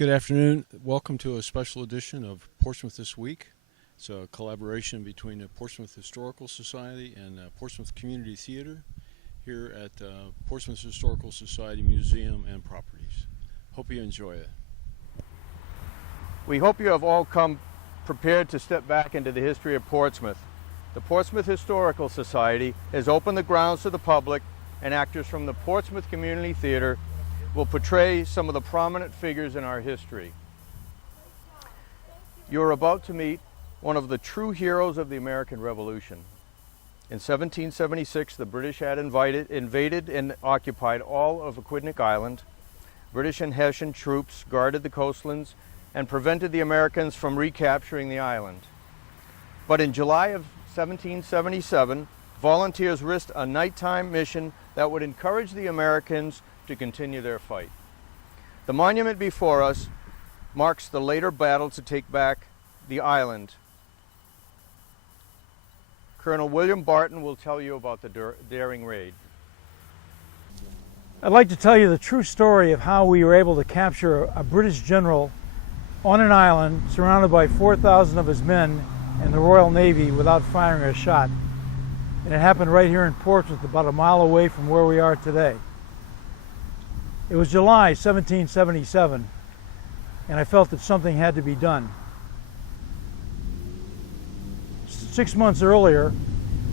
Good afternoon. Welcome to a special edition of Portsmouth This Week. It's a collaboration between the Portsmouth Historical Society and Portsmouth Community Theater here at Portsmouth Historical Society Museum and Properties. Hope you enjoy it. We hope you have all come prepared to step back into the history of Portsmouth. The Portsmouth Historical Society has opened the grounds to the public, and actors from the Portsmouth Community Theater will portray some of the prominent figures in our history. You're about to meet one of the true heroes of the American Revolution. In 1776, the British had invaded and occupied all of Aquidneck Island. British and Hessian troops guarded the coastlands and prevented the Americans from recapturing the island. But in July of 1777, volunteers risked a nighttime mission that would encourage the Americans to continue their fight. The monument before us marks the later battle to take back the island. Colonel William Barton will tell you about the daring raid. I'd like to tell you the true story of how we were able to capture a British general on an island surrounded by 4,000 of his men and the Royal Navy without firing a shot. And it happened right here in Portsmouth, about a mile away from where we are today. It was July 1777, and I felt that something had to be done. 6 months earlier,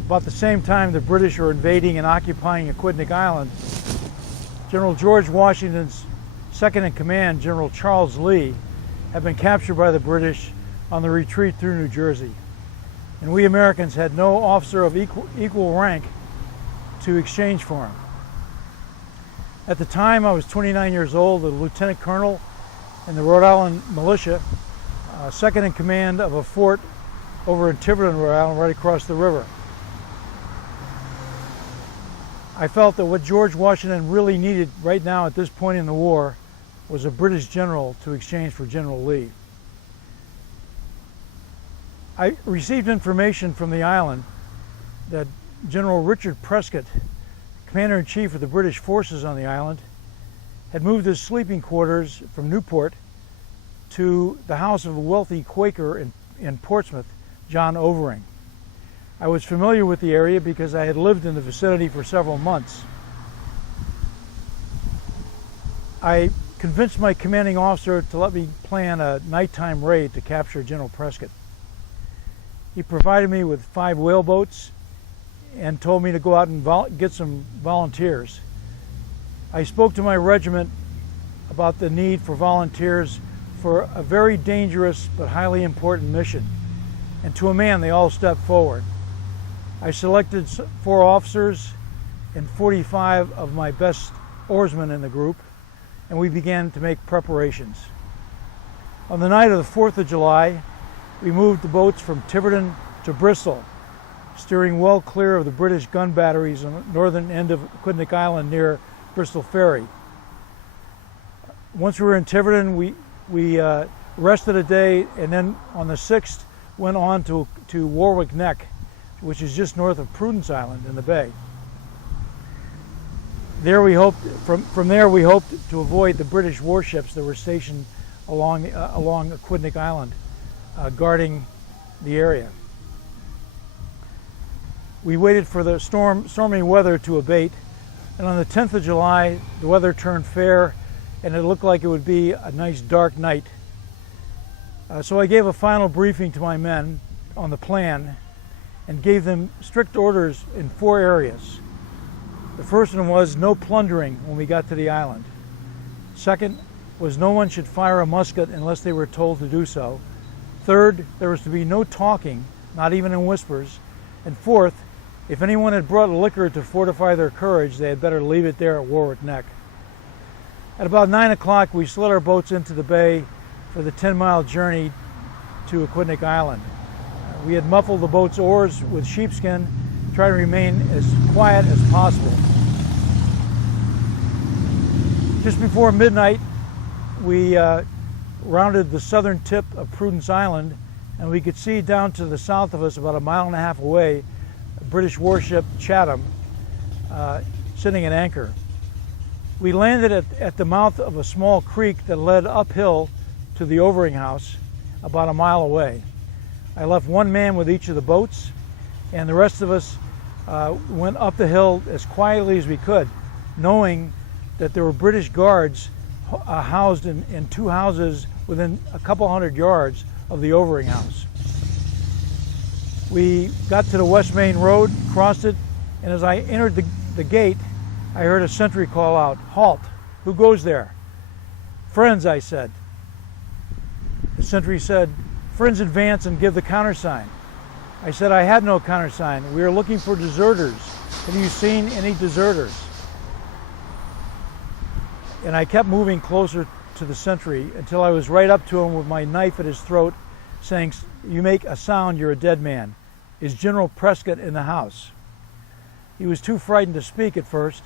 about the same time the British were invading and occupying Aquidneck Island, General George Washington's second-in-command, General Charles Lee, had been captured by the British on the retreat through New Jersey. And we Americans had no officer of equal rank to exchange for him. At the time, I was 29 years old, a lieutenant colonel in the Rhode Island militia, second in command of a fort over in Tiverton, Rhode Island, right across the river. I felt that what George Washington really needed right now at this point in the war was a British general to exchange for General Lee. I received information from the island that General Richard Prescott, Commander-in-Chief of the British forces on the island, had moved his sleeping quarters from Newport to the house of a wealthy Quaker in Portsmouth, John Overing. I was familiar with the area because I had lived in the vicinity for several months. I convinced my commanding officer to let me plan a nighttime raid to capture General Prescott. He provided me with 5 whaleboats and told me to go out and get some volunteers. I spoke to my regiment about the need for volunteers for a very dangerous but highly important mission. And to a man, they all stepped forward. I selected 4 officers and 45 of my best oarsmen in the group, and we began to make preparations. On the night of the 4th of July, we moved the boats from Tiverton to Bristol, steering well clear of the British gun batteries on the northern end of Aquidneck Island near Bristol Ferry. Once we were in Tiverton, we rested a day, and then on the 6th went on to Warwick Neck, which is just north of Prudence Island in the bay. There we hoped, from there we hoped to avoid the British warships that were stationed along Aquidneck Island, guarding the area. We waited for the stormy weather to abate, and on the 10th of July, the weather turned fair, and it looked like it would be a nice dark night. So I gave a final briefing to my men on the plan and gave them strict orders in 4 areas. The first one was no plundering when we got to the island. Second was no one should fire a musket unless they were told to do so. Third, there was to be no talking, not even in whispers. And fourth, if anyone had brought liquor to fortify their courage, they had better leave it there at Warwick Neck. At about 9 o'clock, we slid our boats into the bay for the 10-mile journey to Aquidneck Island. We had muffled the boat's oars with sheepskin, trying to remain as quiet as possible. Just before midnight, we rounded the southern tip of Prudence Island, and we could see down to the south of us, about a mile and a half away, a British warship, Chatham, sitting at anchor. We landed at the mouth of a small creek that led uphill to the Overing House about a mile away. I left one man with each of the boats, and the rest of us went up the hill as quietly as we could, knowing that there were British guards housed in two houses within a couple hundred yards of the Overing House. We got to the West Main Road, crossed it, and as I entered the gate, I heard a sentry call out, "Halt! Who goes there?" "Friends," I said. The sentry said, "Friends, advance and give the countersign." I said, "I had no countersign. We are looking for deserters. Have you seen any deserters?" And I kept moving closer to the sentry until I was right up to him with my knife at his throat, saying, "You make a sound, you're a dead man. Is General Prescott in the house?" He was too frightened to speak at first,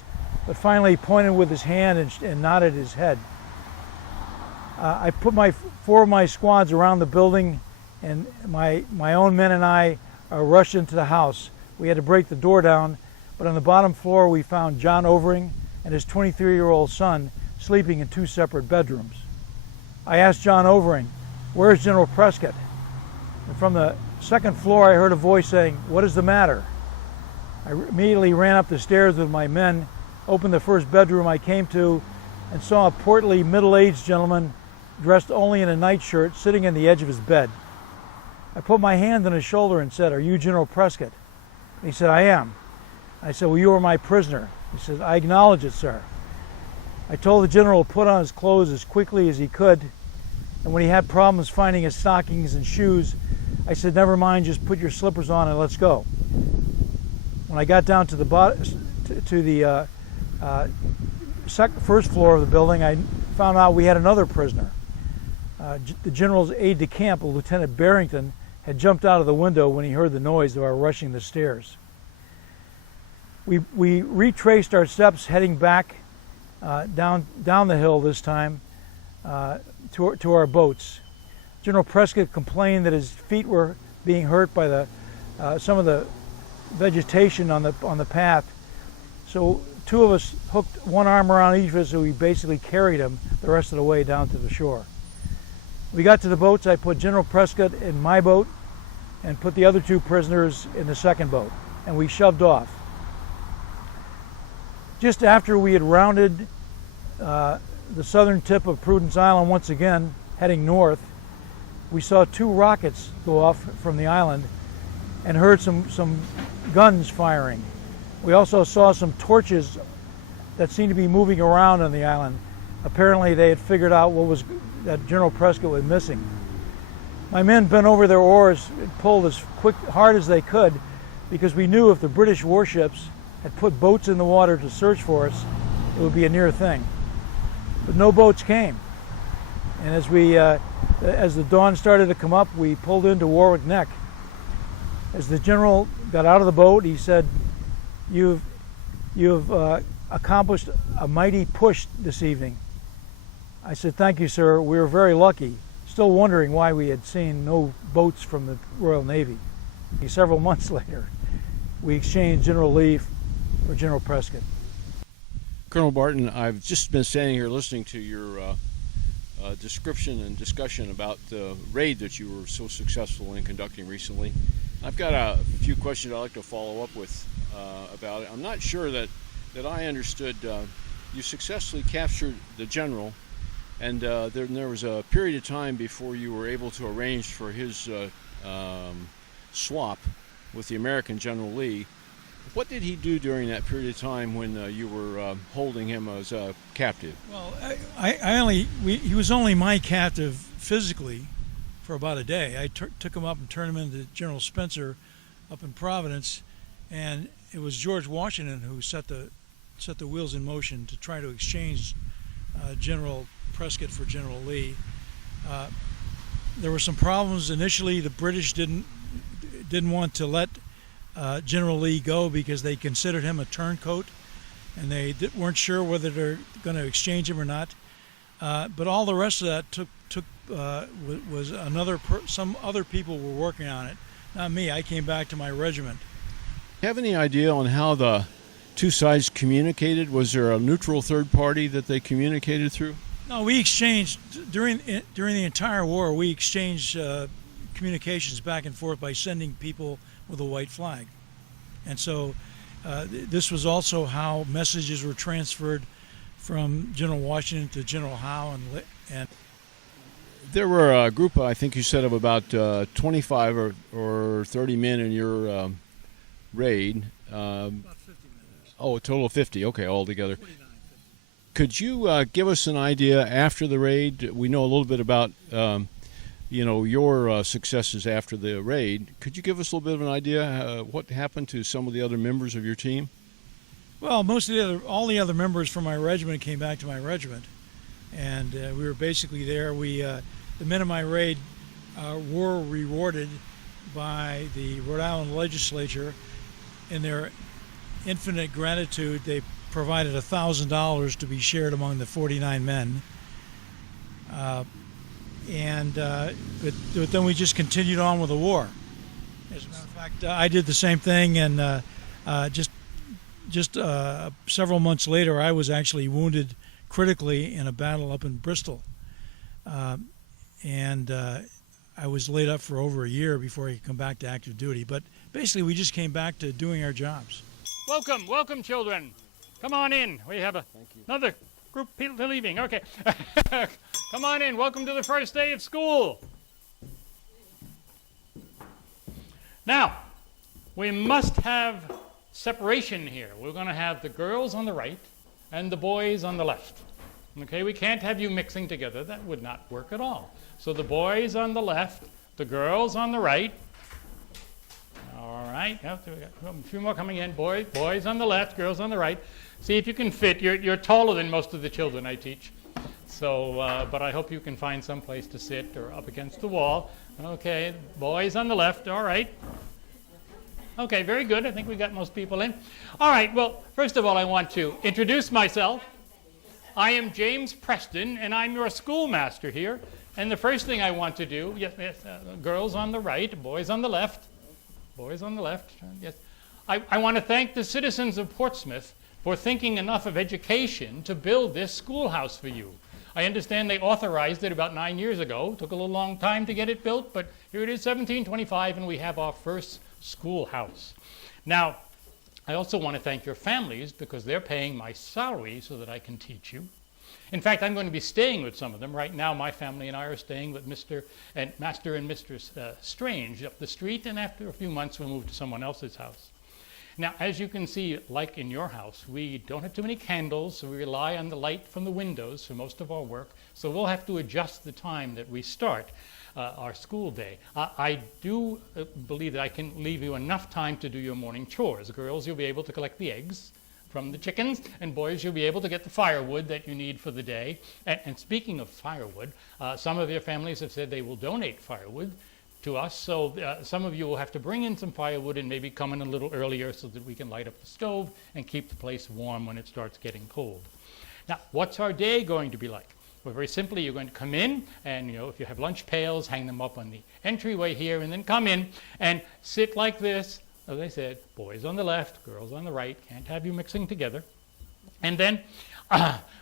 but finally pointed with his hand and nodded his head. I put four of my squads around the building, and my own men and I rushed into the house. We had to break the door down, but on the bottom floor we found John Overing and his 23-year-old son sleeping in two separate bedrooms. I asked John Overing, "Where's General Prescott?" And from the second floor I heard a voice saying, "What is the matter?" I immediately ran up the stairs with my men, opened the first bedroom I came to, and saw a portly, middle-aged gentleman dressed only in a nightshirt sitting on the edge of his bed. I put my hand on his shoulder and said, "Are you General Prescott?" And he said, "I am." I said, "Well, you are my prisoner." He said, "I acknowledge it, sir." I told the general to put on his clothes as quickly as he could, and when he had problems finding his stockings and shoes, I said, "Never mind, just put your slippers on and let's go." When I got down to the first floor of the building, I found out we had another prisoner. The general's aide-de-camp, Lieutenant Barrington, had jumped out of the window when he heard the noise of our rushing the stairs. We retraced our steps, heading back down the hill this time to our boats. General Prescott complained that his feet were being hurt by some of the vegetation on the path, so two of us hooked one arm around each of us, so we basically carried him the rest of the way down to the shore. We got to the boats. I put General Prescott in my boat and put the other two prisoners in the second boat, and we shoved off. Just after we had rounded the southern tip of Prudence Island once again, heading north, we saw two rockets go off from the island and heard some guns firing. We also saw some torches that seemed to be moving around on the island. Apparently they had figured out that General Prescott was missing. My men bent over their oars and pulled as hard as they could, because we knew if the British warships had put boats in the water to search for us, it would be a near thing. But no boats came. And as the dawn started to come up, we pulled into Warwick Neck. As the general got out of the boat, he said, You've accomplished a mighty push this evening." I said, "Thank you, sir. We were very lucky," still wondering why we had seen no boats from the Royal Navy. Several months later, we exchanged General Lee for General Prescott. Colonel Barton, I've just been standing here listening to your description and discussion about the raid that you were so successful in conducting recently. I've got a few questions I'd like to follow up with about it. I'm not sure that I understood. You successfully captured the general, and there was a period of time before you were able to arrange for his swap with the American General Lee. What did he do during that period of time when you were holding him as a captive? Well, he was only my captive physically for about a day. I took him up and turned him into General Spencer up in Providence, and it was George Washington who set the wheels in motion to try to exchange General Prescott for General Lee. There were some problems initially. The British didn't want to let General Lee go because they considered him a turncoat, and they weren't sure whether they're going to exchange him or not. But all the rest of that was some other people were working on it, not me. I came back to my regiment. Do you have any idea on how the two sides communicated? Was there a neutral third party that they communicated through? No, we exchanged during the entire war. We exchanged communications back and forth by sending people with a white flag, and so this was also how messages were transferred from General Washington to General Howe and There were a group, I think you said, of about 25 or 30 men in your raid. about 50 minutes. Oh, a total of 50. Okay, altogether. 49, 50. Could you give us an idea after the raid? We know a little bit about, your successes after the raid. Could you give us a little bit of an idea what happened to some of the other members of your team? Well, all the other members from my regiment came back to my regiment, and we were basically there. The men of my raid were rewarded by the Rhode Island legislature. In their infinite gratitude, they provided $1,000 to be shared among the 49 men. But then we just continued on with the war. As a matter of fact, I did the same thing, and just several months later, I was actually wounded critically in a battle up in Bristol, and I was laid up for over a year before I could come back to active duty. But basically, we just came back to doing our jobs. Welcome, children. Come on in. We have another group of people leaving. Okay. Come on in. Welcome to the first day of school. Now, we must have separation here. We're going to have the girls on the right and the boys on the left. Okay, we can't have you mixing together. That would not work at all. So the boys on the left, the girls on the right. All right, yep, we got a few more coming in. Boys on the left, girls on the right. See if you can fit. You're taller than most of the children I teach. So, but I hope you can find some place to sit or up against the wall. Okay, boys on the left, all right. Okay, very good. I think we got most people in. All right, well, first of all, I want to introduce myself. I am James Preston, and I'm your schoolmaster here. And the first thing I want to do, girls on the right, boys on the left. Boys on the left, yes. I want to thank the citizens of Portsmouth for thinking enough of education to build this schoolhouse for you. I understand they authorized it about 9 years ago. Took a little long time to get it built, but here it is, 1725, and we have our first schoolhouse. Now, I also want to thank your families because they're paying my salary so that I can teach you. In fact, I'm going to be staying with some of them. Right now, my family and I are staying with Master and Mistress Strange up the street, and after a few months, we'll move to someone else's house. Now, as you can see, like in your house, we don't have too many candles, so we rely on the light from the windows for most of our work. So we'll have to adjust the time that we start our school day. I do believe that I can leave you enough time to do your morning chores. Girls, you'll be able to collect the eggs from the chickens, and boys, you'll be able to get the firewood that you need for the day. And speaking of firewood, some of your families have said they will donate firewood to us, so some of you will have to bring in some firewood and maybe come in a little earlier so that we can light up the stove and keep the place warm when it starts getting cold. Now, what's our day going to be like? Well, very simply, you're going to come in, and if you have lunch pails, hang them up on the entryway here, and then come in and sit like this. As I said, boys on the left, girls on the right. Can't have you mixing together. And then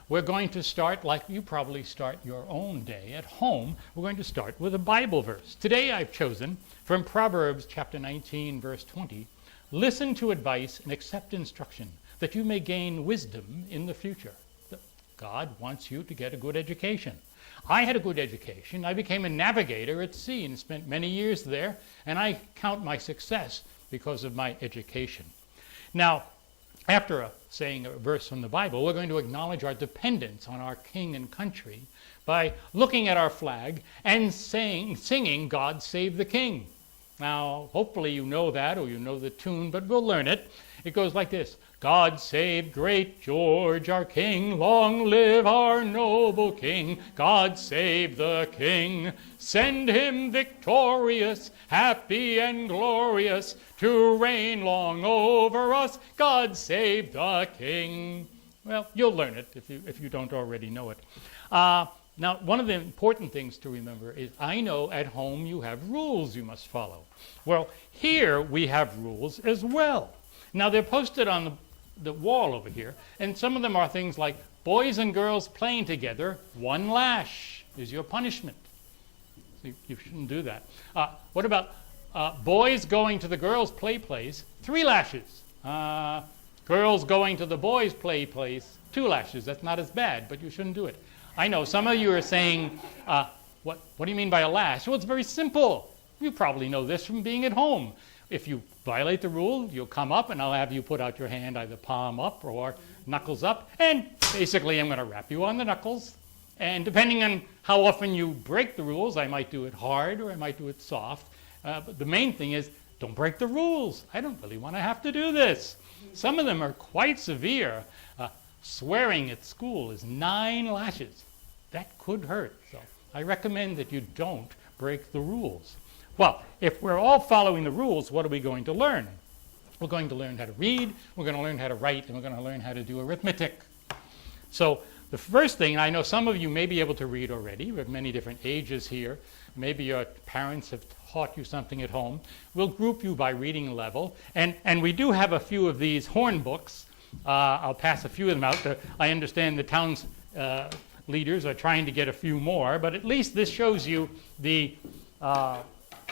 we're going to start like you probably start your own day at home. We're going to start with a Bible verse. Today I've chosen from Proverbs chapter 19, verse 20. Listen to advice and accept instruction, that you may gain wisdom in the future. God wants you to get a good education. I had a good education. I became a navigator at sea and spent many years there, and I count my success because of my education. Now, after saying a verse from the Bible, we're going to acknowledge our dependence on our king and country by looking at our flag and singing God Save the King. Now, hopefully you know that or you know the tune, but we'll learn it. It goes like this. God save great George our King, long live our noble King. God save the King, send him victorious, happy and glorious, to reign long over us. God save the King. Well, you'll learn it if you don't already know it. Now, one of the important things to remember is I know at home you have rules you must follow. Well, here we have rules as well. Now, they're posted on the wall over here, and some of them are things like boys and girls playing together, 1 lash is your punishment. So you shouldn't do that. What about boys going to the girls' play place, 3 lashes. Girls going to the boys' play place, 2 lashes. That's not as bad, but you shouldn't do it. I know some of you are saying, what do you mean by a lash? Well, it's very simple. You probably know this from being at home. If you violate the rule, you'll come up and I'll have you put out your hand either palm up or knuckles up. And basically I'm going to rap you on the knuckles. And depending on how often you break the rules, I might do it hard or I might do it soft. But the main thing is, don't break the rules. I don't really want to have to do this. Some of them are quite severe. Swearing at school is 9 lashes. That could hurt. So I recommend that you don't break the rules. Well, if we're all following the rules, what are we going to learn? We're going to learn how to read, we're going to learn how to write, and we're going to learn how to do arithmetic. So the first thing, I know some of you may be able to read already. We have many different ages here. Maybe your parents have taught you something at home. We'll group you by reading level. And we do have a few of these horn books. I'll pass a few of them out. I understand the town's leaders are trying to get a few more, but at least this shows you the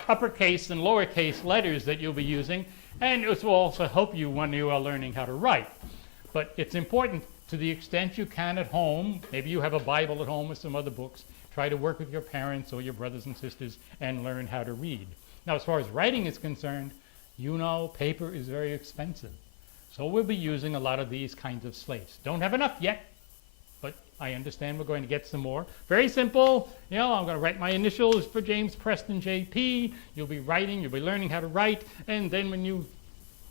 uppercase and lowercase letters that you'll be using, and it will also help you when you are learning how to write. But it's important to the extent you can at home. Maybe you have a Bible at home or some other books. Try to work with your parents or your brothers and sisters and learn how to read. Now, as far as writing is concerned, you know paper is very expensive. So we'll be using a lot of these kinds of slates. Don't have enough yet, but I understand we're going to get some more. Very simple. You know, I'm going to write my initials for James Preston JP. You'll be writing, you'll be learning how to write, and then when you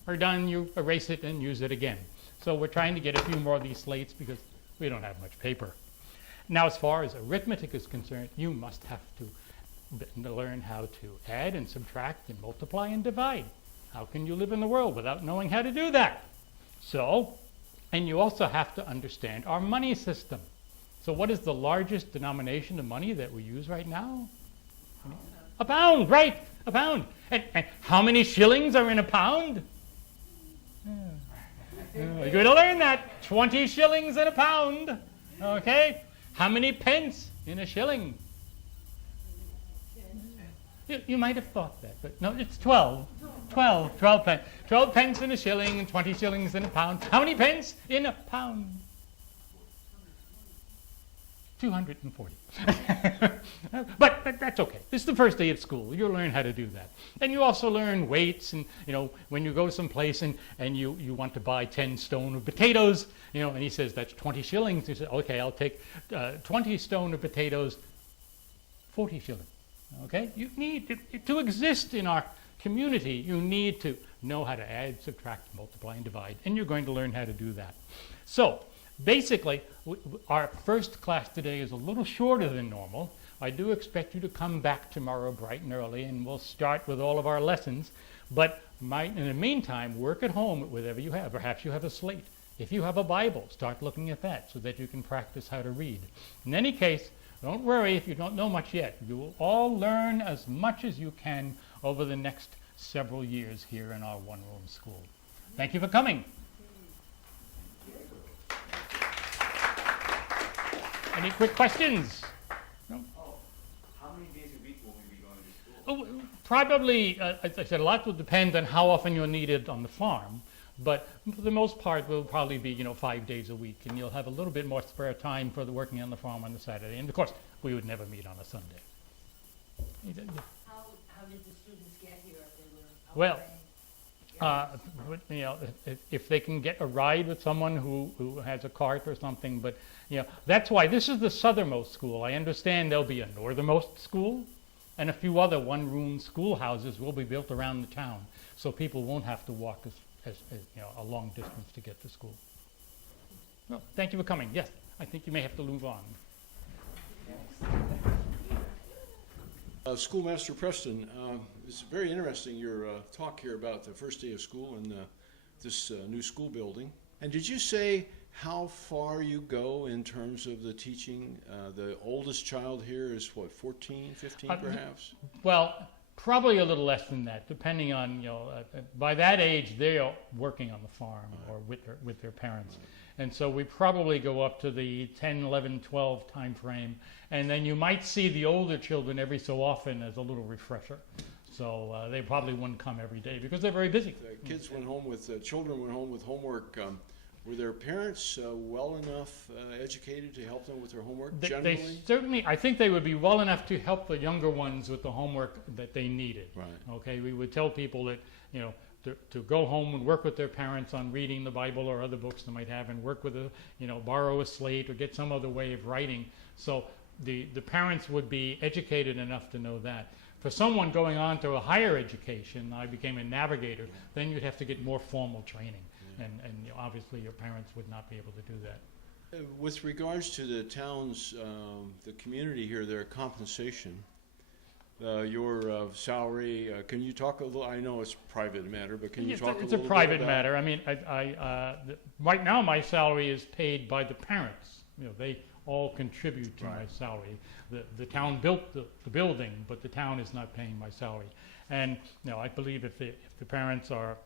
are done, you erase it and use it again. So we're trying to get a few more of these slates because we don't have much paper. Now, as far as arithmetic is concerned, you must have to learn how to add and subtract and multiply and divide. How can you live in the world without knowing how to do that? So, and you also have to understand our money system. So what is the largest denomination of money that we use right now? A pound, right, a pound. And how many shillings are in a pound? You're going to learn that. 20 shillings in a pound. Okay? How many pence in a shilling? You might have thought that, but no, it's 12. 12 pence. 12 pence in a shilling and 20 shillings in a pound. How many pence in a pound? 240. But that's okay. This is the first day of school. You'll learn how to do that. And you also learn weights, and you know, when you go someplace and you want to buy 10 stone of potatoes, you know, and he says that's 20 shillings. You say, okay, I'll take 20 stone of potatoes, 40 shillings. Okay? You need to exist in our community. You need to know how to add, subtract, multiply, and divide, and you're going to learn how to do that. So basically, our first class today is a little shorter than normal. I do expect you to come back tomorrow bright and early, and we'll start with all of our lessons. But in the meantime, work at home with whatever you have. Perhaps you have a slate. If you have a Bible, start looking at that so that you can practice how to read. In any case, don't worry if you don't know much yet. You will all learn as much as you can over the next several years here in our one-room school. Thank you for coming. Any quick questions? No? How many days a week will we be going to school? Oh, probably, as I said, a lot will depend on how often you're needed on the farm. But for the most part, will probably be, 5 days a week, and you'll have a little bit more spare time for the working on the farm on the Saturday. And of course, we would never meet on a Sunday. How did the students get here if they were Well, if they can get a ride with someone who has a cart or something, but that's why this is the southernmost school. I understand there'll be a northernmost school, and a few other one-room schoolhouses will be built around the town, so people won't have to walk as a long distance to get to school. Well, thank you for coming. Yes, I think you may have to move on. Schoolmaster Preston, it's very interesting, your talk here about the first day of school and this new school building. And did you say how far you go in terms of the teaching? The oldest child here is what, 14, 15 perhaps? Well, probably a little less than that, depending on, by that age, they are working on the farm or with their parents. And so we probably go up to the 10, 11, 12 time frame. And then you might see the older children every so often as a little refresher. So they probably wouldn't come every day because they're very busy. The kids went home with, children went home with homework. Were their parents well enough educated to help them with their homework generally? They certainly, I think they would be well enough to help the younger ones with the homework that they needed. Right. Okay, we would tell people that, you know, to go home and work with their parents on reading the Bible or other books they might have, and work with borrow a slate or get some other way of writing. So the parents would be educated enough to know that. For someone going on to a higher education, I became a navigator, then you'd have to get more formal training. And obviously your parents would not be able to do that. With regards to the town's, the community here, their compensation, your salary, can you talk a little, I know it's a private matter, but can you talk a little bit about it? It's a private matter. I mean, right now my salary is paid by the parents. They all contribute to my salary. The town built the building, but the town is not paying my salary. And I believe if the parents are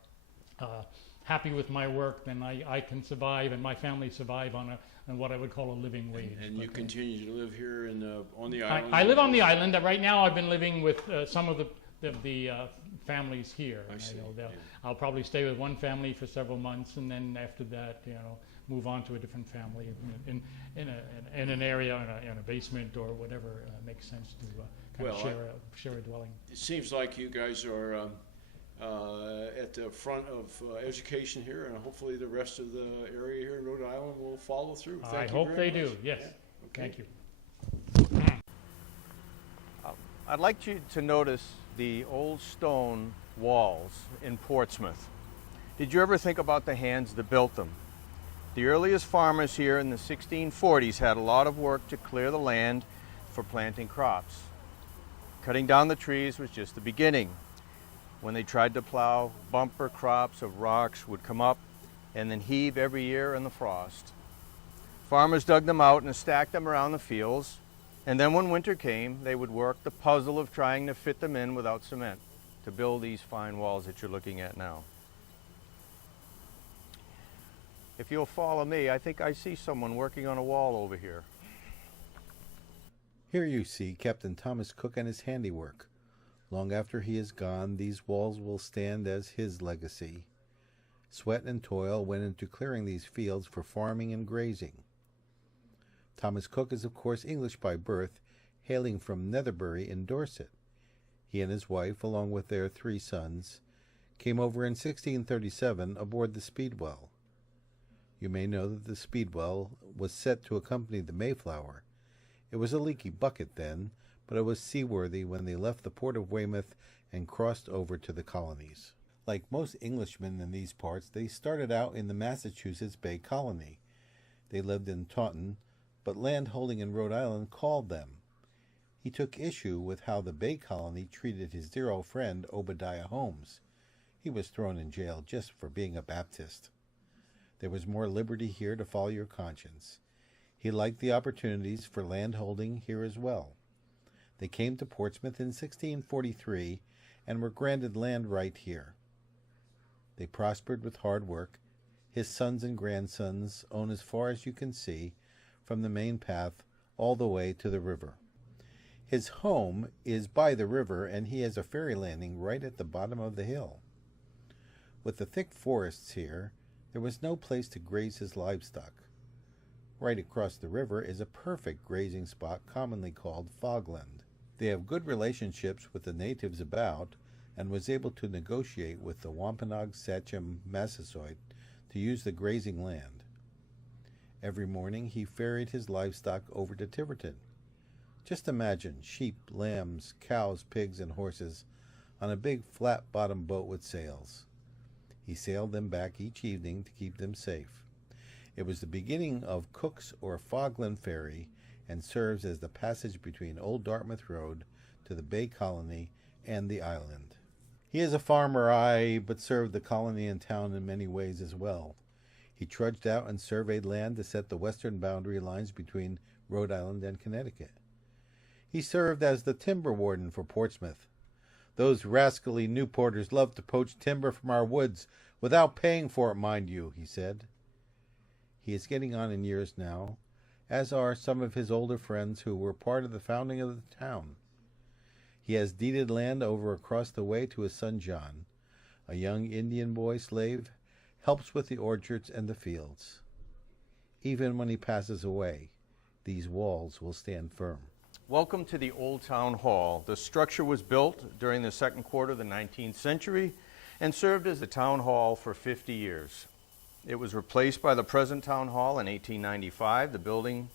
happy with my work, then I can survive, and my family survive on what I would call a living wage. And you continue to live here on the island? I live on the island. Right now I've been living with some of the families here. I see. I'll probably stay with one family for several months, and then after that, move on to a different family in an area, in a basement or whatever makes sense to kind of share a dwelling. It seems like you guys are at the front of education here, and hopefully the rest of the area here in Rhode Island will follow through. I hope they do, yes. Yeah. Okay. Thank you. I'd like you to notice the old stone walls in Portsmouth. Did you ever think about the hands that built them? The earliest farmers here in the 1640s had a lot of work to clear the land for planting crops. Cutting down the trees was just the beginning. When they tried to plow, bumper crops of rocks would come up and then heave every year in the frost. Farmers dug them out and stacked them around the fields, and then when winter came, they would work the puzzle of trying to fit them in without cement to build these fine walls that you're looking at now. If you'll follow me, I think I see someone working on a wall over here. Here you see Captain Thomas Cook and his handiwork. Long after he is gone, these walls will stand as his legacy. Sweat and toil went into clearing these fields for farming and grazing. Thomas Cook is of course English by birth, hailing from Netherbury in Dorset. He and his wife, along with their 3 sons, came over in 1637 aboard the Speedwell. You may know that the Speedwell was set to accompany the Mayflower. It was a leaky bucket then, but it was seaworthy when they left the port of Weymouth and crossed over to the colonies. Like most Englishmen in these parts, they started out in the Massachusetts Bay Colony. They lived in Taunton, but landholding in Rhode Island called them. He took issue with how the Bay Colony treated his dear old friend Obadiah Holmes. He was thrown in jail just for being a Baptist. There was more liberty here to follow your conscience. He liked the opportunities for landholding here as well. They came to Portsmouth in 1643 and were granted land right here. They prospered with hard work. His sons and grandsons own as far as you can see, from the main path all the way to the river. His home is by the river, and he has a ferry landing right at the bottom of the hill. With the thick forests here, there was no place to graze his livestock. Right across the river is a perfect grazing spot commonly called Fogland. They have good relationships with the natives about, and was able to negotiate with the Wampanoag Sachem Massasoit to use the grazing land. Every morning he ferried his livestock over to Tiverton. Just imagine sheep, lambs, cows, pigs, and horses on a big flat-bottomed boat with sails. He sailed them back each evening to keep them safe. It was the beginning of Cook's or Fogland Ferry and serves as the passage between Old Dartmouth Road to the Bay Colony and the island. He is a farmer, but served the colony and town in many ways as well. He trudged out and surveyed land to set the western boundary lines between Rhode Island and Connecticut. He served as the timber warden for Portsmouth. Those rascally Newporters love to poach timber from our woods without paying for it, mind you, he said. He is getting on in years now, as are some of his older friends who were part of the founding of the town. He has deeded land over across the way to his son John. A young Indian boy slave helps with the orchards and the fields. Even when he passes away, these walls will stand firm. Welcome to the Old Town Hall. The structure was built during the second quarter of the 19th century and served as the town hall for 50 years. It was replaced by the present town hall in 1895. The building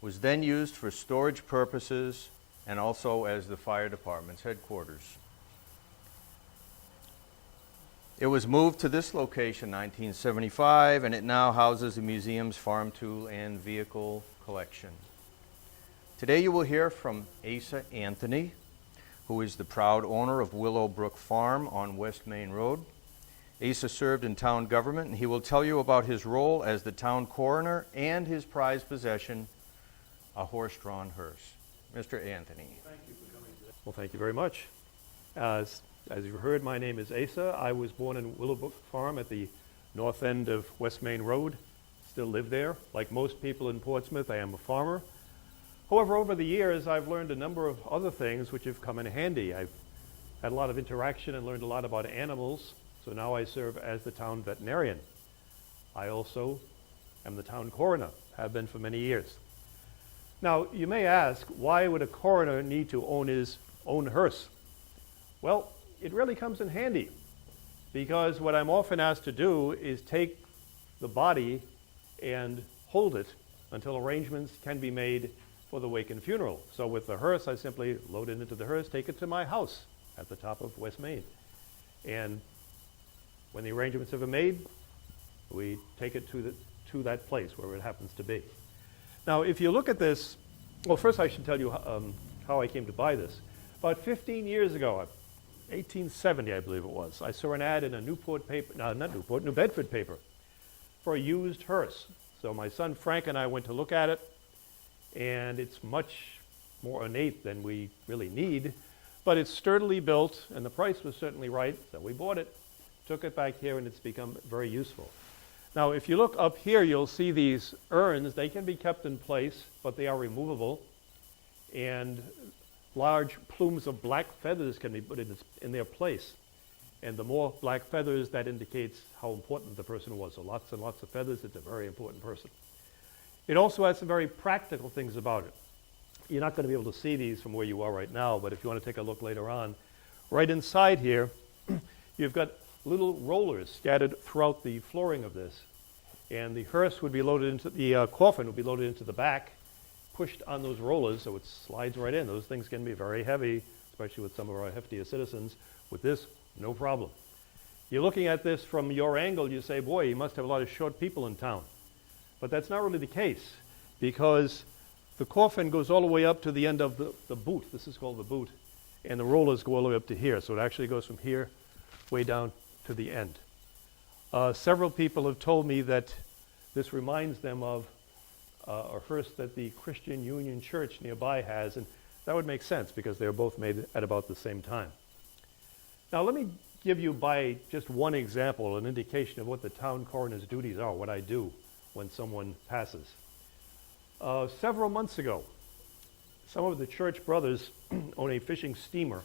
was then used for storage purposes and also as the fire department's headquarters. It was moved to this location in 1975, and it now houses the museum's farm tool and vehicle collection. Today you will hear from Asa Anthony, who is the proud owner of Willowbrook Farm on West Main Road. Asa served in town government, and he will tell you about his role as the town coroner and his prized possession, a horse-drawn hearse. Mr. Anthony. Well, thank you very much. As you heard, my name is Asa. I was born in Willowbrook Farm at the north end of West Main Road. Still live there. Like most people in Portsmouth, I am a farmer. However, over the years, I've learned a number of other things which have come in handy. I've had a lot of interaction and learned a lot about animals, so now I serve as the town veterinarian. I also am the town coroner, have been for many years. Now, you may ask, why would a coroner need to own his own hearse? Well, it really comes in handy, because what I'm often asked to do is take the body and hold it until arrangements can be made for the wake and funeral. So with the hearse, I simply load it into the hearse, take it to my house at the top of West Main. And when the arrangements have been made, we take it to that place where it happens to be. Now, if you look at this, well, first I should tell you how I came to buy this. About 15 years ago, 1870, I believe it was, I saw an ad in a New Bedford paper for a used hearse. So my son Frank and I went to look at it, and it's much more ornate than we really need, but it's sturdily built, and the price was certainly right, so we bought it, took it back here, and it's become very useful. Now, if you look up here, you'll see these urns. They can be kept in place, but they are removable, and large plumes of black feathers can be put in their place. And the more black feathers, that indicates how important the person was. So lots and lots of feathers, it's a very important person. It also has some very practical things about it. You're not going to be able to see these from where you are right now, but if you want to take a look later on, right inside here, you've got little rollers scattered throughout the flooring of this. And the hearse would be loaded into, the coffin would be loaded into the back, pushed on those rollers so it slides right in. Those things can be very heavy, especially with some of our heftier citizens. With this, no problem. You're looking at this from your angle, you say, boy, you must have a lot of short people in town. But that's not really the case, because the coffin goes all the way up to the end of the boot. This is called the boot. And the rollers go all the way up to here. So it actually goes from here way down to the end. Several people have told me that this reminds them of a hearse that the Christian Union Church nearby has, and that would make sense because they were both made at about the same time. Now let me give you by just one example an indication of what the town coroner's duties are, what I do when someone passes. Several months ago, some of the church brothers own a fishing steamer,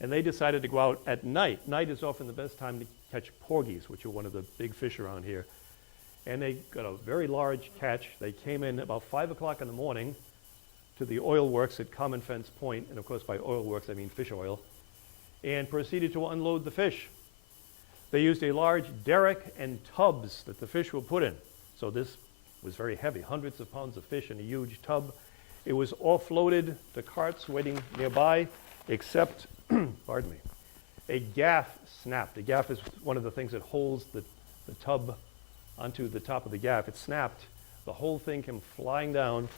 and they decided to go out at night. Night is often the best time to catch porgies, which are one of the big fish around here. And they got a very large catch. They came in about 5 o'clock in the morning to the oil works at Common Fence Point, and of course by oil works I mean fish oil, and proceeded to unload the fish. They used a large derrick and tubs that the fish were put in. So this was very heavy, hundreds of pounds of fish in a huge tub. It was offloaded to carts waiting nearby, except, pardon me, a gaff snapped. A gaff is one of the things that holds the tub onto the top of the gaff. It snapped. The whole thing came flying down,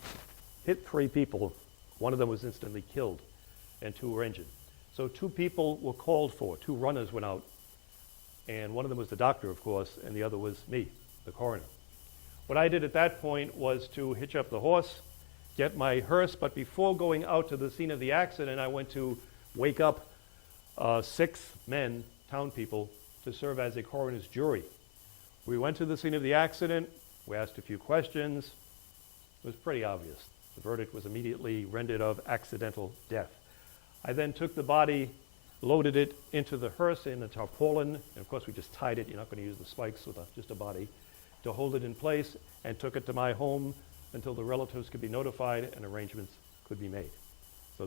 hit 3 people. One of them was instantly killed, and 2 were injured. So 2 people were called for. 2 runners went out, and one of them was the doctor, of course, and the other was me, the coroner. What I did at that point was to hitch up the horse, get my hearse, but before going out to the scene of the accident, I went to wake up 6 men, town people, to serve as a coroner's jury. We went to the scene of the accident, We asked a few questions. It was pretty obvious. The verdict was immediately rendered of accidental death. I then took the body, loaded it into the hearse in a tarpaulin, and of course we just tied it. You're not going to use the spikes with just a body, to hold it in place, and took it to my home until the relatives could be notified and arrangements could be made. So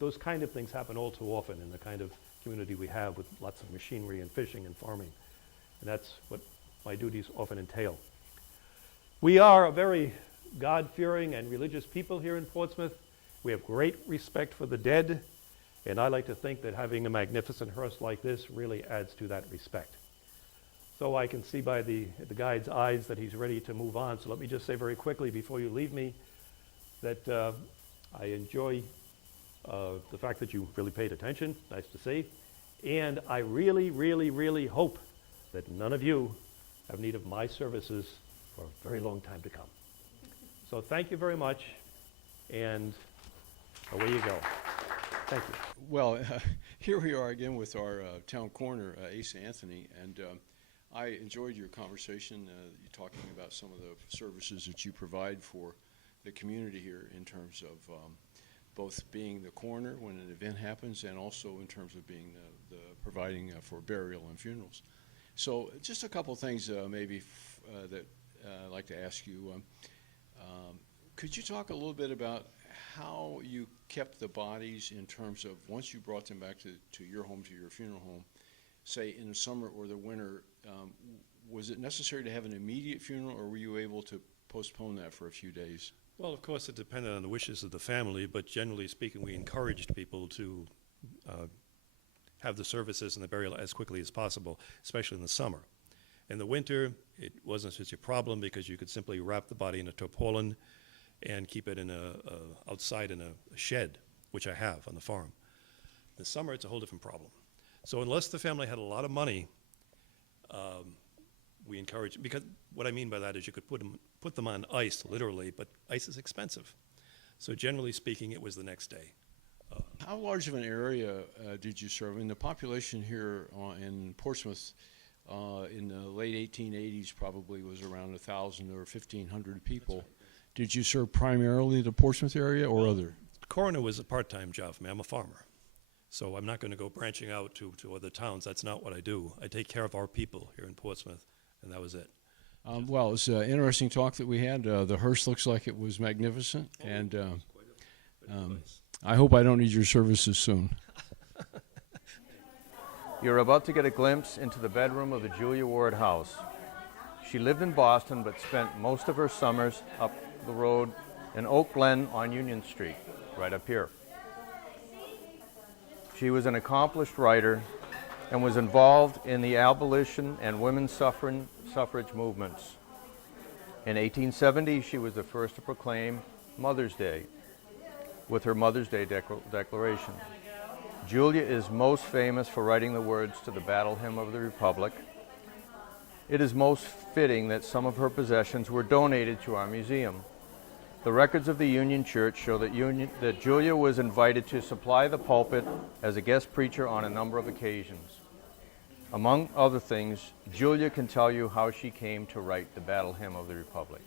those kind of things happen all too often in the kind of community we have with lots of machinery and fishing and farming. And that's what my duties often entail. We are a very God-fearing and religious people here in Portsmouth. We have great respect for the dead, and I like to think that having a magnificent hearse like this really adds to that respect. So I can see by the guide's eyes that he's ready to move on. So let me just say very quickly before you leave me that I enjoy the fact that you really paid attention. Nice to see. And I really, really, really hope that none of you have need of my services for a very long time to come. So thank you very much, and away you go. Thank you. Well, here we are again with our town coroner, Asa Anthony, and I enjoyed your conversation. You talking about some of the services that you provide for the community here in terms of both being the coroner when an event happens and also in terms of being the providing for burial and funerals. So just a couple things maybe that I'd like to ask you. Could you talk a little bit about how you kept the bodies in terms of once you brought them back to your home, to your funeral home, say in the summer or the winter, was it necessary to have an immediate funeral, or were you able to postpone that for a few days? Well, of course, it depended on the wishes of the family, but generally speaking, we encouraged people to have the services and the burial as quickly as possible, especially in the summer. In the winter, it wasn't such a problem because you could simply wrap the body in a tarpaulin and keep it in outside in a shed, which I have on the farm. In the summer, it's a whole different problem. So unless the family had a lot of money, we encourage, because what I mean by that is you could put them on ice, literally, but ice is expensive. So generally speaking, it was the next day. How large of an area did you serve? In the population here in Portsmouth in the late 1880s probably was around 1,000 or 1,500 people. Right. Did you serve primarily the Portsmouth area or other? Coroner was a part-time job for me. I'm a farmer. So I'm not going to go branching out to other towns. That's not what I do. I take care of our people here in Portsmouth, and that was it. Well, it's an interesting talk that we had. The hearse looks like it was magnificent, and I hope I don't need your services soon. You're about to get a glimpse into the bedroom of the Julia Ward house. She lived in Boston but spent most of her summers up the road in Oak Glen on Union Street, right up here. She was an accomplished writer and was involved in the abolition and women's suffrage movements. In 1870, she was the first to proclaim Mother's Day with her Mother's Day Declaration. Julia is most famous for writing the words to the Battle Hymn of the Republic. It is most fitting that some of her possessions were donated to our museum. The records of the Union Church show that Julia was invited to supply the pulpit as a guest preacher on a number of occasions. Among other things, Julia can tell you how she came to write the Battle Hymn of the Republic.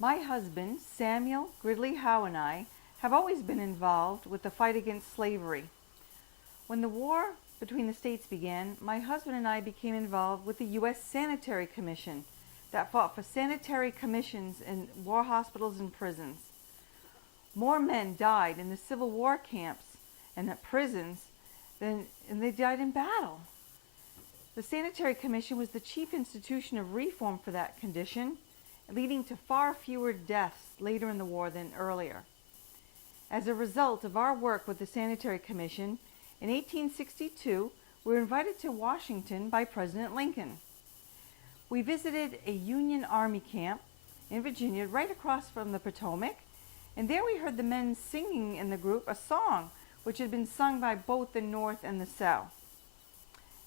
My husband, Samuel Gridley Howe, and I have always been involved with the fight against slavery. When the war between the states began, my husband and I became involved with the U.S. Sanitary Commission that fought for sanitary commissions in war hospitals and prisons. More men died in the Civil War camps and at prisons than they died in battle. The Sanitary Commission was the chief institution of reform for that condition, leading to far fewer deaths later in the war than earlier. As a result of our work with the Sanitary Commission, in 1862, we were invited to Washington by President Lincoln. We visited a Union Army camp in Virginia right across from the Potomac, and there we heard the men singing in the group a song which had been sung by both the North and the South.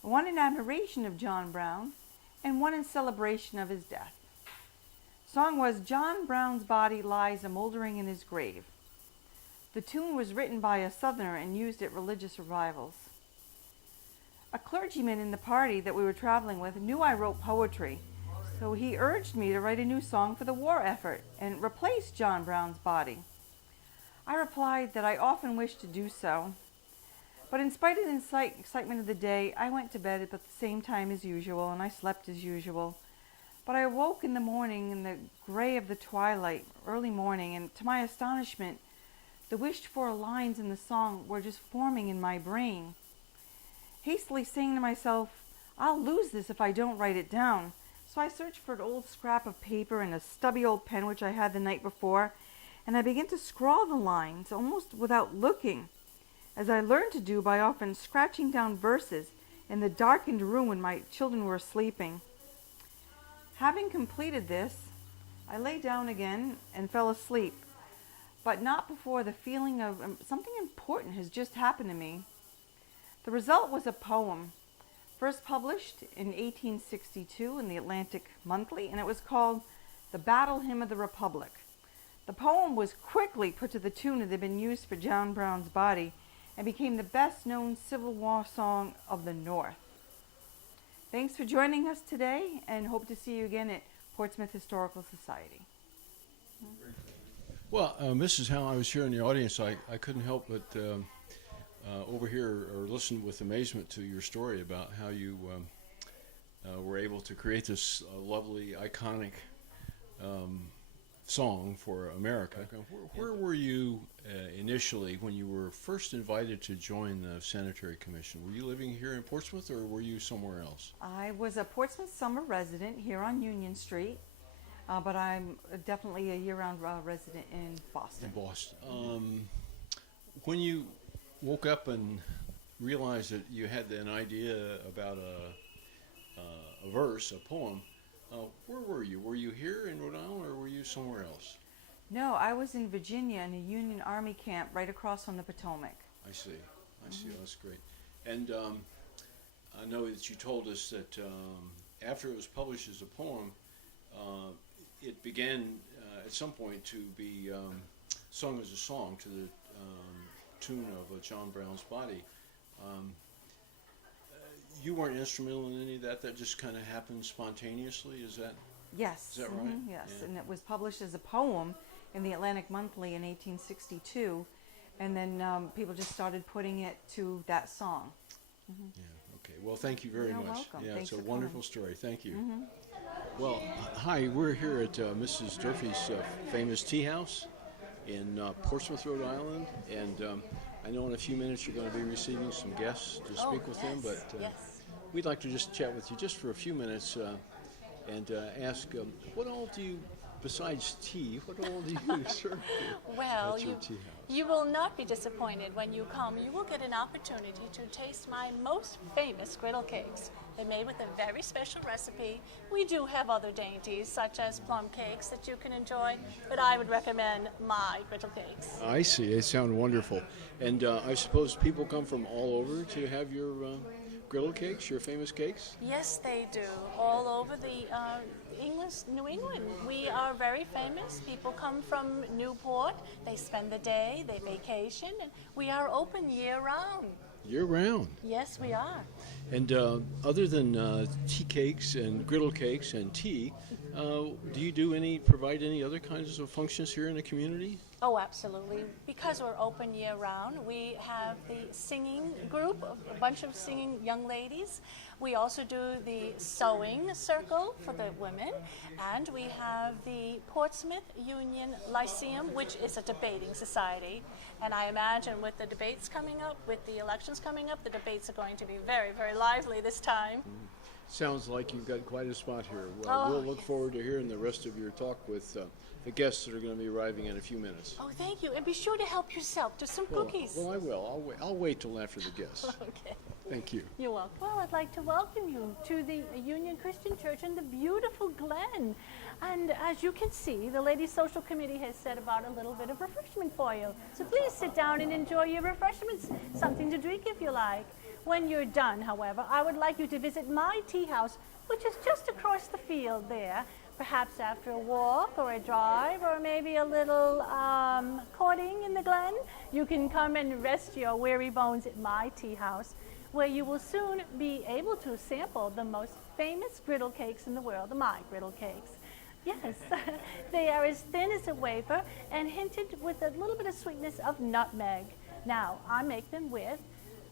One in admiration of John Brown, and one in celebration of his death. The song was "John Brown's Body Lies a-Mouldering in His Grave." The tune was written by a Southerner and used at religious revivals. A clergyman in the party that we were traveling with knew I wrote poetry, So he urged me to write a new song for the war effort and replace John Brown's body. I replied that I often wished to do so, but in spite of the excitement of the day, I went to bed at the same time as usual, and I slept as usual. But I awoke in the morning in the gray of the twilight, early morning, and to my astonishment, the wished-for lines in the song were just forming in my brain. Hastily saying to myself, I'll lose this if I don't write it down. So I searched for an old scrap of paper and a stubby old pen which I had the night before, and I began to scrawl the lines almost without looking, as I learned to do by often scratching down verses in the darkened room when my children were sleeping. Having completed this, I lay down again and fell asleep, but not before the feeling of something important has just happened to me. The result was a poem, first published in 1862 in the Atlantic Monthly, and it was called The Battle Hymn of the Republic. The poem was quickly put to the tune that had been used for John Brown's body and became the best-known Civil War song of the North. Thanks for joining us today, and hope to see you again at Portsmouth Historical Society. Well, Mrs. Howe, I was here in the audience. I couldn't help but overhear or listen with amazement to your story about how you were able to create this lovely, iconic song for America. Where were you initially when you were first invited to join the Sanitary Commission? Were you living here in Portsmouth, or were you somewhere else? I was a Portsmouth summer resident here on Union Street, but I'm definitely a year-round resident in Boston. In Boston. When you woke up and realized that you had an idea about a verse, a poem, where were you? Were you here in Rhode Island, or were you somewhere else? No, I was in Virginia in a Union Army camp right across from the Potomac. I see. I see. That's great. And I know that you told us that after it was published as a poem, it began at some point to be sung as a song to the tune of John Brown's body. You weren't instrumental in any of that. That just kind of happened spontaneously. Is that? Yes. Is that right? Yes, Yeah. and it was published as a poem in the Atlantic Monthly in 1862, and then people just started putting it to that song. Yeah. Okay. Well, thank you very You're much. welcome. Yeah, Thanks it's a for wonderful story. Thank you. Well, hi. We're here at Mrs. Durfee's famous tea house in Portsmouth, Rhode Island, and I know in a few minutes you're going to be receiving some guests to speak with them, but we'd like to just chat with you just for a few minutes and ask, what all do you, besides tea, what all do you serve Well, at your tea house? you will not be disappointed when you come. You will get an opportunity to taste my most famous griddle cakes. They're made with a very special recipe. We do have other dainties, such as plum cakes that you can enjoy, but I would recommend my griddle cakes. I see. They sound wonderful. And I suppose people come from all over to have your griddle cakes, your famous cakes? Yes, they do. All over the New England. We are very famous. People come from Newport. They spend the day, they vacation, and we are open year-round. Year-round? Yes, we are. And other than tea cakes and griddle cakes and tea, do you provide any other kinds of functions here in the community? Oh, absolutely. Because we're open year-round, we have the singing group, a bunch of singing young ladies. We also do the sewing circle for the women, and we have the Portsmouth Union Lyceum, which is a debating society. And I imagine with the debates coming up, with the elections coming up, the debates are going to be very, very lively this time. Sounds like you've got quite a spot here. Well, we'll look forward to hearing the rest of your talk with the guests that are going to be arriving in a few minutes. Oh, thank you. And be sure to help yourself to some cookies. Well, I will. I'll wait till after the guests. Okay. Thank you. You're welcome. Well, I'd like to welcome you to the Union Christian Church in the beautiful Glen. And as you can see, the Ladies' Social Committee has set about a little bit of refreshment for you. So please sit down and enjoy your refreshments, something to drink if you like. When you're done, however, I would like you to visit my tea house, which is just across the field there. Perhaps after a walk or a drive or maybe a little courting in the Glen, you can come and rest your weary bones at my tea house. where you will soon be able to sample the most famous griddle cakes in the world, my griddle cakes. Yes, they are as thin as a wafer and hinted with a little bit of sweetness of nutmeg. Now, I make them with,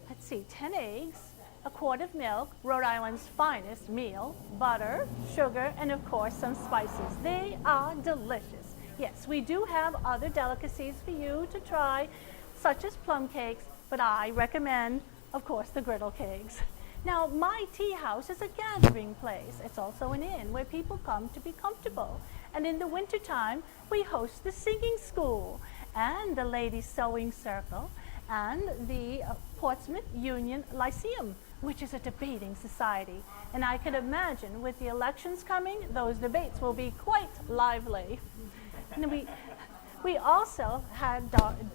let's see, 10 eggs, a quart of milk, Rhode Island's finest meal, butter, sugar, and of course some spices. They are delicious. Yes, we do have other delicacies for you to try, such as plum cakes, but I recommend, of course, the griddle cakes. Now, my tea house is a gathering place. It's also an inn where people come to be comfortable. And in the wintertime, we host the singing school and the ladies' sewing circle and the Portsmouth Union Lyceum, which is a debating society. And I can imagine with the elections coming, those debates will be quite lively. And we also had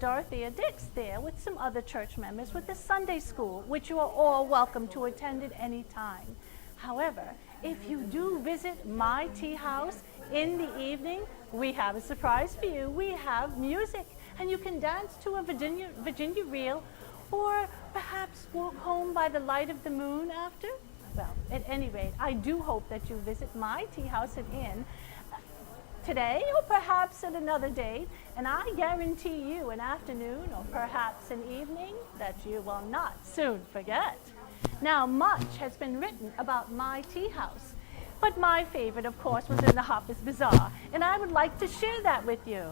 Dorothea Dix there with some other church members with the Sunday school, which you are all welcome to attend at any time. However, if you do visit my tea house in the evening, we have a surprise for you. We have music, and you can dance to a Virginia reel, or perhaps walk home by the light of the moon after. Well, at any rate, I do hope that you visit my tea house and inn today, or perhaps at another date, and I guarantee you an afternoon or perhaps an evening that you will not soon forget. Now, much has been written about my tea house, but my favorite, of course, was in the Harper's Bazaar, and I would like to share that with you.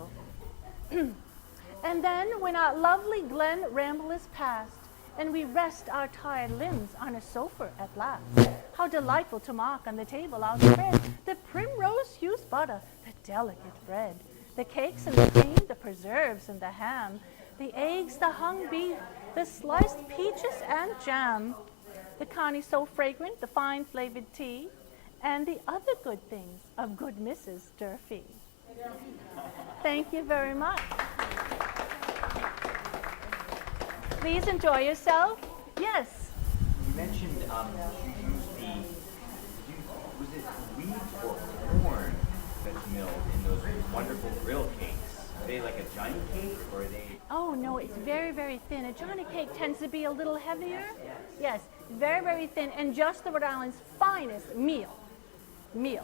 And then, when our lovely Glen ramble is past, and we rest our tired limbs on a sofa at last, how delightful to mark on the table outspread the primrose hues butter, the delicate bread, the cakes and the cream, the preserves and the ham, the eggs, the hung beef, the sliced peaches and jam, the connie so fragrant, the fine flavored tea, and the other good things of good Mrs. Durfee. Thank you very much. Please enjoy yourself. Yes. You mentioned you used was it wheat or corn that's milled in those wonderful grill cakes? Are they like a Johnny cake, or are they? Oh no, it's very, very thin. A Johnny cake tends to be a little heavier. Yes, very, very thin, and just the Rhode Island's finest meal. Thank you.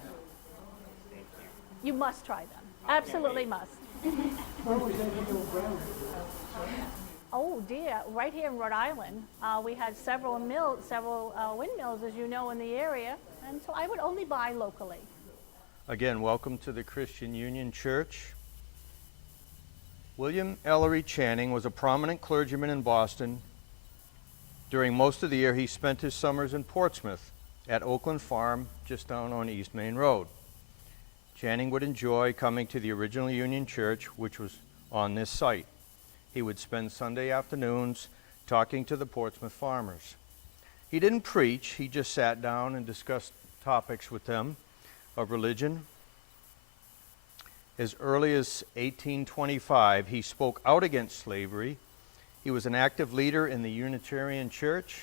You must try them. Absolutely must. Oh dear, right here in Rhode Island, we had several windmills, as you know, in the area, and so I would only buy locally. Again, welcome to the Christian Union Church. William Ellery Channing was a prominent clergyman in Boston. During most of the year, he spent his summers in Portsmouth at Oakland Farm, just down on East Main Road. Channing would enjoy coming to the original Union Church, which was on this site. He would spend Sunday afternoons talking to the Portsmouth farmers. He didn't preach, he just sat down and discussed topics with them of religion. As early as 1825, he spoke out against slavery. He was an active leader in the Unitarian Church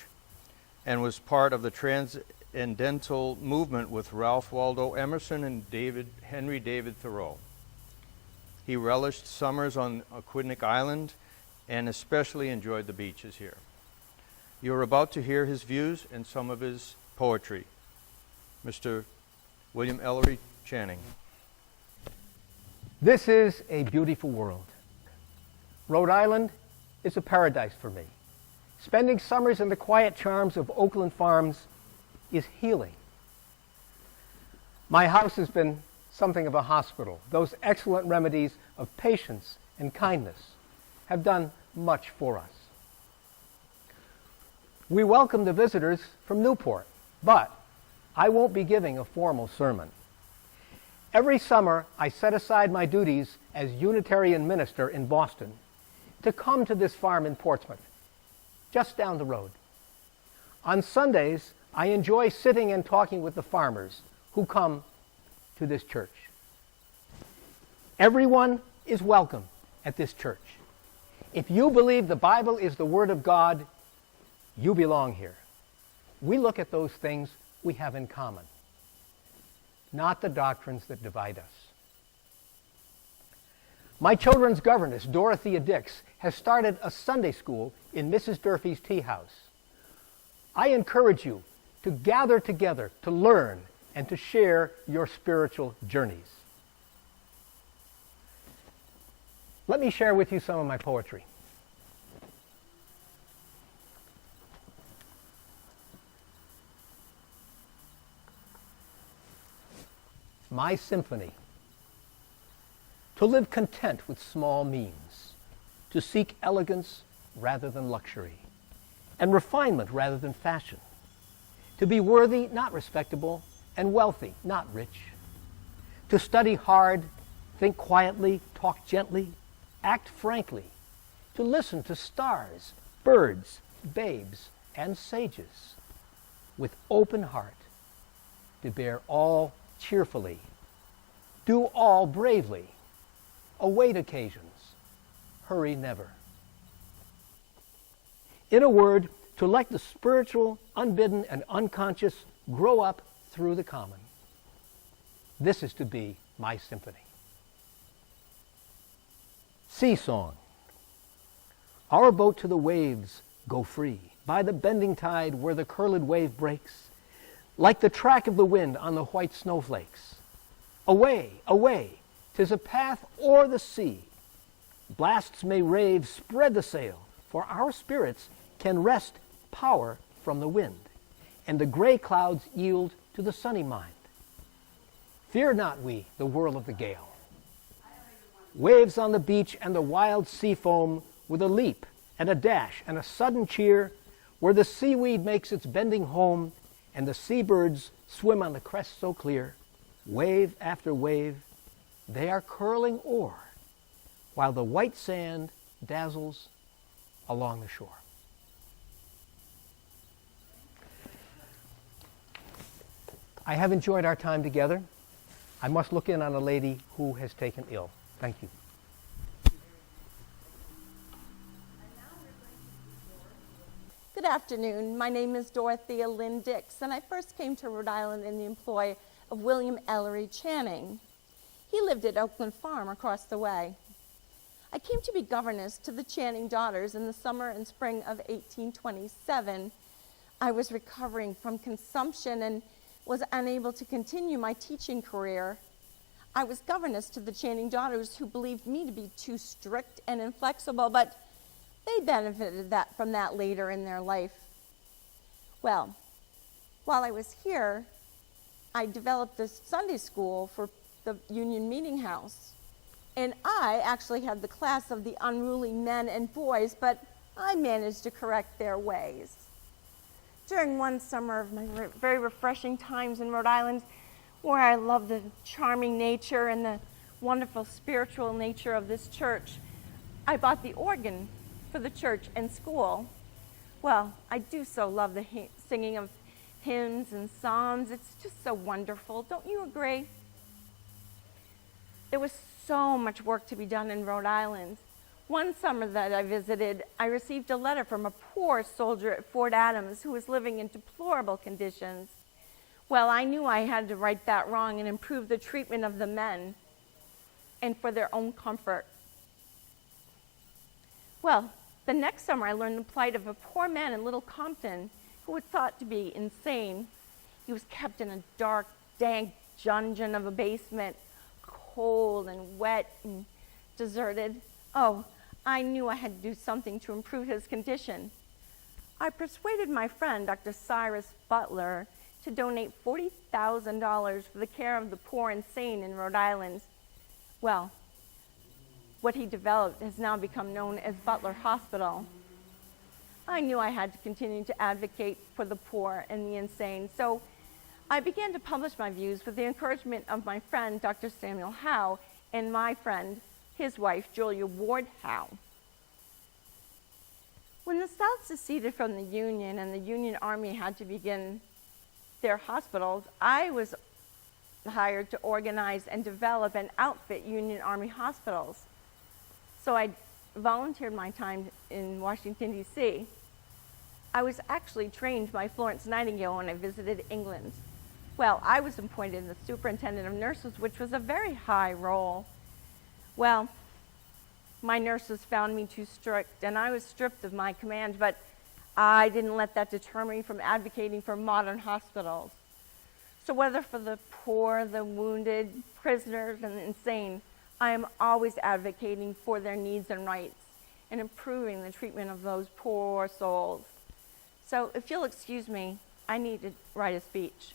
and was part of the Transcendental movement with Ralph Waldo Emerson and Henry David Thoreau. He relished summers on Aquidneck Island and especially enjoyed the beaches here. You're about to hear his views and some of his poetry. Mr. William Ellery Channing. This is a beautiful world. Rhode Island is a paradise for me. Spending summers in the quiet charms of Oakland Farms is healing. My house has been something of a hospital. Those excellent remedies of patience and kindness have done much for us. We welcome the visitors from Newport, but I won't be giving a formal sermon. Every summer, I set aside my duties as Unitarian minister in Boston to come to this farm in Portsmouth, just down the road. On Sundays, I enjoy sitting and talking with the farmers who come to this church. Everyone is welcome at this church. If you believe the Bible is the Word of God, you belong here. We look at those things we have in common, not the doctrines that divide us. My children's governess, Dorothea Dix, has started a Sunday school in Mrs. Durfee's tea house. I encourage you to gather together, to learn, and to share your spiritual journeys. Let me share with you some of my poetry. My symphony. To live content with small means, to seek elegance rather than luxury, and refinement rather than fashion, to be worthy, not respectable, and wealthy, not rich, to study hard, think quietly, talk gently, act frankly, to listen to stars, birds, babes, and sages, with open heart, to bear all cheerfully, do all bravely, await occasions, hurry never. In a word, to let the spiritual, unbidden, and unconscious grow up through the common. This is to be my symphony. Sea Song. Our boat to the waves go free, by the bending tide where the curled wave breaks, like the track of the wind on the white snowflakes. Away, away, 'tis a path o'er the sea. Blasts may rave, spread the sail, for our spirits can wrest power from the wind, and the gray clouds yield to the sunny mind. Fear not we the whirl of the gale. Waves on the beach and the wild sea foam, with a leap and a dash and a sudden cheer, where the seaweed makes its bending home, and the seabirds swim on the crest so clear, wave after wave, they are curling o'er, while the white sand dazzles along the shore. I have enjoyed our time together. I must look in on a lady who has taken ill. Thank you. Good afternoon. My name is Dorothea Lynn Dix, and I first came to Rhode Island in the employ of William Ellery Channing. He lived at Oakland Farm across the way. I came to be governess to the Channing daughters in the summer and spring of 1827. I was recovering from consumption and was unable to continue my teaching career. I was governess to the Channing daughters, who believed me to be too strict and inflexible, but they benefited from that later in their life. Well, while I was here, I developed this Sunday school for the Union Meeting House. And I actually had the class of the unruly men and boys, but I managed to correct their ways. During one summer of my very refreshing times in Rhode Island, where I loved the charming nature and the wonderful spiritual nature of this church, I bought the organ for the church and school. Well, I do so love the singing of hymns and psalms. It's just so wonderful. Don't you agree? There was so much work to be done in Rhode Island. One summer that I visited, I received a letter from a poor soldier at Fort Adams who was living in deplorable conditions. Well, I knew I had to right that wrong and improve the treatment of the men, and for their own comfort. Well, the next summer I learned the plight of a poor man in Little Compton who was thought to be insane. He was kept in a dark, dank dungeon of a basement, cold and wet and deserted. Oh, I knew I had to do something to improve his condition. I persuaded my friend, Dr. Cyrus Butler, to donate $40,000 for the care of the poor insane in Rhode Island. Well, what he developed has now become known as Butler Hospital. I knew I had to continue to advocate for the poor and the insane, so I began to publish my views with the encouragement of my friend, Dr. Samuel Howe, and my friend, his wife, Julia Ward Howe. When the South seceded from the Union and the Union Army had to begin their hospitals, I was hired to organize and develop and outfit Union Army hospitals. So I volunteered my time in Washington, D.C. I was actually trained by Florence Nightingale when I visited England. Well, I was appointed the superintendent of nurses, which was a very high role. Well, my nurses found me too strict, and I was stripped of my command, but I didn't let that deter me from advocating for modern hospitals. So whether for the poor, the wounded, prisoners, and the insane, I am always advocating for their needs and rights and improving the treatment of those poor souls. So if you'll excuse me, I need to write a speech.